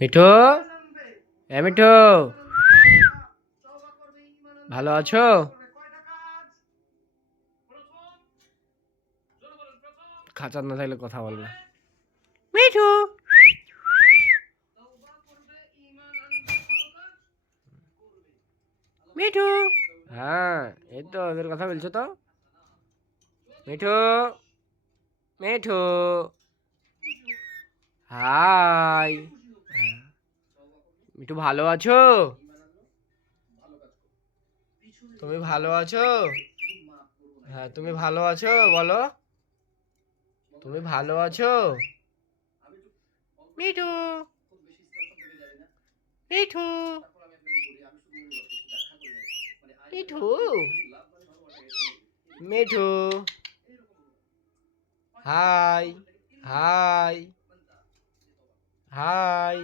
মিঠু, এ মিঠু, ভালো আছো? খাঁচার না থাকলে কথা বল না। মিঠু, মিঠু, হ্যাঁ এই তো ওদের কথা বলছো তো। মিঠু, মিঠু, হাই। মিঠু ভালো আছো? তুমি ভালো আছো? হ্যাঁ তুমি ভালো আছো বলো। তুমি ভালো আছো? Mithu, Mithu, Mithu, Mithu, hi, hi, high.